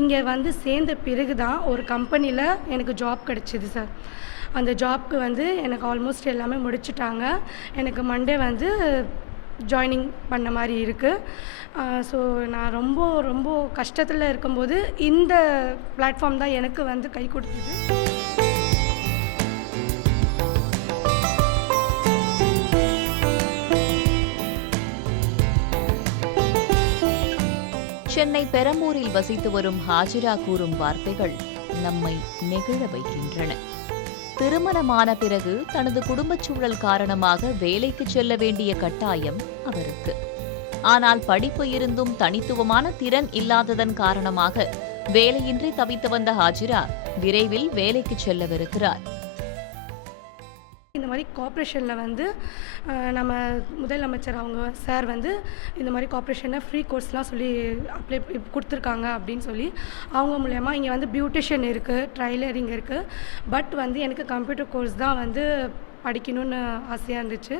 இங்கே வந்து சேர்ந்த பிறகு தான் ஒரு கம்பெனியில் எனக்கு ஜாப் கிடச்சிது சார். அந்த ஜாப்க்கு வந்து எனக்கு ஆல்மோஸ்ட் எல்லாமே முடிச்சுட்டாங்க. எனக்கு மண்டே வந்து ஜாயினிங் பண்ண மாதிரி இருக்குது. ஸோ நான் ரொம்ப ரொம்ப கஷ்டத்தில் இருக்கும்போது இந்த பிளாட்ஃபார்ம் தான் எனக்கு வந்து கை கொடுத்தது. சென்னை பெரம்பூரில் வசித்து வரும் ஹாஜிரா கூறும் வார்த்தைகள் நம்மை நெகிழ வைக்கின்றன. திருமணமான பிறகு தனது குடும்பச் சூழல் காரணமாக வேலைக்கு செல்ல வேண்டிய கட்டாயம் அவருக்கு. ஆனால் படிப்பு இருந்தும் தனித்துவமான திறன் இல்லாததன் காரணமாக வேலையின்றி தவித்து வந்த ஹாஜிரா விரைவில் வேலைக்கு செல்லவிருக்கிறார். இந்த மாதிரி கார்ப்பரேஷனில் வந்து நம்ம முதலமைச்சர் அவங்க சார் வந்து இந்த மாதிரி கார்ப்பரேஷனில் ஃப்ரீ கோர்ஸ்லாம் சொல்லி அப்ளை கொடுத்துருக்காங்க அப்படின்னு சொல்லி அவங்க மூலயமா இங்கே வந்து பியூட்டிஷியன் இருக்குது, ட்ரைலரிங் இருக்குது. பட் வந்து எனக்கு கம்ப்யூட்டர் கோர்ஸ் தான் வந்து படிக்கணும்னு ஆசையாக இருந்துச்சு.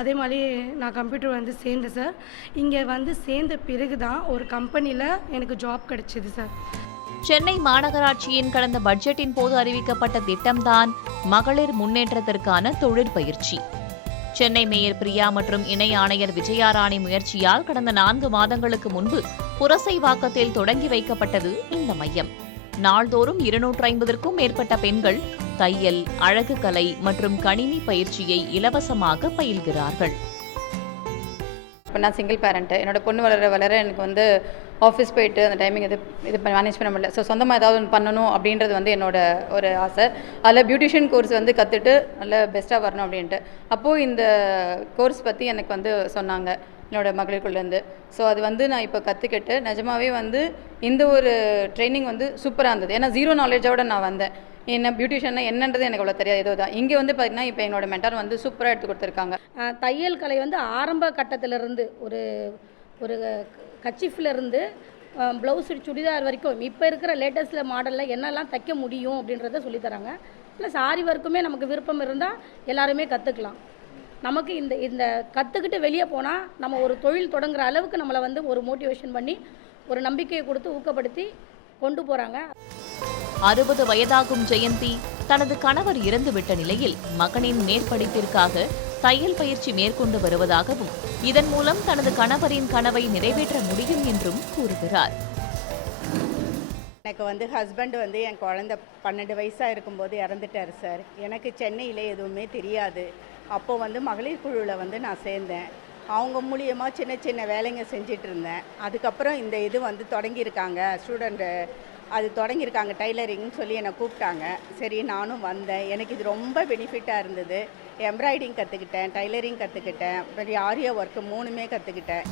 அதே மாதிரி நான் கம்ப்யூட்டர் வந்து சேர்ந்தேன் சார். இங்கே வந்து சேர்ந்த பிறகு தான் ஒரு கம்பெனியில் எனக்கு ஜாப் கிடச்சிது சார். சென்னை மாநகராட்சியின் கடந்த பட்ஜெட்டின் போது அறிவிக்கப்பட்ட திட்டம்தான் மகளிர் முன்னேற்றத்திற்கான தொழிற்பயிற்சி. சென்னை மேயர் பிரியா மற்றும் இணை ஆணையர் விஜயாராணி முயற்சியால் கடந்த 4 மாதங்களுக்கு முன்பு புரசைவாக்கத்தில் தொடங்கி வைக்கப்பட்டது இந்த மையம். நாள்தோறும் 250க்கும் மேற்பட்ட பெண்கள் தையல், அழகு கலை மற்றும் கணினி பயிற்சியை இலவசமாக பயில்கிறார்கள். இப்போ நான் சிங்கிள் பேரண்ட்டு. என்னோடய பொண்ணு வளர எனக்கு வந்து ஆஃபீஸ் போயிட்டு அந்த டைமிங் இது மேனேஜ் பண்ண முடியல. ஸோ சொந்தமாக ஏதாவது ஒன்று பண்ணணும் அப்படின்றது வந்து என்னோட ஒரு ஆசை. அதில் பியூட்டிஷியன் கோர்ஸ் வந்து கற்றுட்டு நல்ல பெஸ்ட்டாக வரணும் அப்படின்ட்டு. அப்போது இந்த கோர்ஸ் பற்றி எனக்கு வந்து சொன்னாங்க என்னோடய மகளிர்குள்ளேருந்து. ஸோ அது வந்து நான் இப்போ கற்றுக்கிட்டு நிஜமாகவே வந்து இந்த ஒரு ட்ரைனிங் வந்து சூப்பராக இருந்தது. ஏன்னா ஜீரோ நாலேஜோடு நான் வந்தேன். என்ன பியூட்டிஷியன்னா என்னன்றது எனக்கு அவ்வளோ தெரியாது. ஏதோ தான் இங்கே வந்து பார்த்திங்கன்னா இப்போ என்னோட மென்டார் வந்து சூப்பராக எடுத்து கொடுத்துருக்காங்க. தையல் கலை வந்து ஆரம்ப கட்டத்திலிருந்து ஒரு கச்சிஃபிலிருந்து ப்ளவுஸ் சுடிதார் வரைக்கும் இப்போ இருக்கிற லேட்டஸ்ட்டில் மாடலில் என்னெல்லாம் தைக்க முடியும் அப்படின்றத சொல்லித்தராங்க. ப்ளஸ் ஆரி ஒர்க்குமே நமக்கு விருப்பம் இருந்தால் எல்லாருமே கற்றுக்கலாம். நமக்கு இந்த கற்றுக்கிட்டு வெளியே போனால் நம்ம ஒரு தொழில் தொடங்குற அளவுக்கு நம்மளை வந்து ஒரு மோட்டிவேஷன் பண்ணி ஒரு நம்பிக்கையை கொடுத்து ஊக்கப்படுத்தி கொண்டு போகிறாங்க. 60 வயதாகும் ஜெயந்தி தனது கணவர் இறந்துவிட்ட நிலையில் மகனின் மேற்படிப்பிற்காக தையல் பயிற்சி மேற்கொண்டு வருவதாகவும் இதன் மூலம் தனது கணவரின் கனவை நிறைவேற்ற முடியும் என்றும் கூறுகிறார். எனக்கு வந்து ஹஸ்பண்ட் வந்து என் குழந்தை 12 வயசாக இருக்கும்போது இறந்துட்டார் சார். எனக்கு சென்னையில் எதுவுமே தெரியாது. அப்போது வந்து மகளிர் குழுவில் வந்து நான் சேர்ந்தேன். அவங்க மூலியமாக சின்ன சின்ன வேலைங்க செஞ்சிட்டு இருந்தேன். அதுக்கப்புறம் இந்த இது வந்து தொடங்கியிருக்காங்க ஸ்டூடெண்ட்டு, அது தொடங்கியிருக்காங்க டைலரிங்னு சொல்லி என்னை கூப்பிட்டாங்க. சரி நானும் வந்தேன். எனக்கு இது ரொம்ப பெனிஃபிட்டாக இருந்தது. எம்ப்ராய்டிங் கற்றுக்கிட்டேன், டைலரிங் கற்றுக்கிட்டேன், பெரிய ஆரிய ஒர்க்கு 3மே கற்றுக்கிட்டேன்.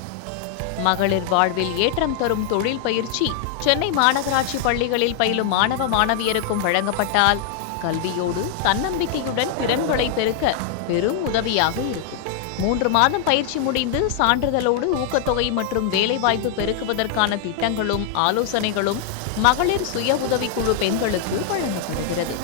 மகளிர் வாழ்வில் ஏற்றம் தரும் தொழில் பயிற்சி சென்னை மாநகராட்சி பள்ளிகளில் பயிலும் மாணவ மாணவியருக்கும் வழங்கப்பட்டால் கல்வியோடு தன்னம்பிக்கையுடன் திறன்களை பெருக்க பெரும் உதவியாக இருக்கும். 3 மாதம் பயிற்சி முடிந்து சான்றிதழோடு ஊக்கத்தொகை மற்றும் வேலைவாய்ப்பு பெருக்குவதற்கான திட்டங்களும் ஆலோசனைகளும் மகளிர் சுய உதவிக்குழு பெண்களுக்கு வழங்கப்படுகிறது.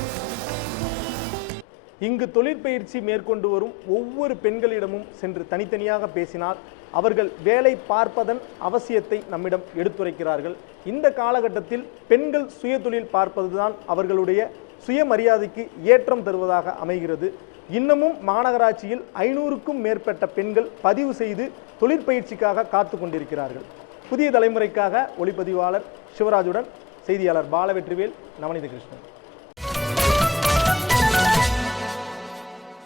இங்கு தொழிற்பயிற்சி மேற்கொண்டு வரும் ஒவ்வொரு பெண்களிடமும் சென்று தனித்தனியாக பேசினால் அவர்கள் வேலை பார்ப்பதன் அவசியத்தை நம்மிடம் எடுத்துரைக்கிறார்கள். இந்த காலகட்டத்தில் பெண்கள் சுய தொழில் பார்ப்பதுதான் அவர்களுடைய சுயமரியாதைக்கு ஏற்றம் தருவதாக அமைகிறது. இன்னமும் மாநகராட்சியில் 500க்கும் மேற்பட்ட பெண்கள் பதிவு செய்து தொழிற்பயிற்சிக்காக காத்து கொண்டிருக்கிறார்கள். புதிய தலைமுறைக்காக ஒளிப்பதிவாளர் சிவராஜுடன் செய்தியாளர் பாலவெற்றிவேல், நவநீத கிருஷ்ணன்.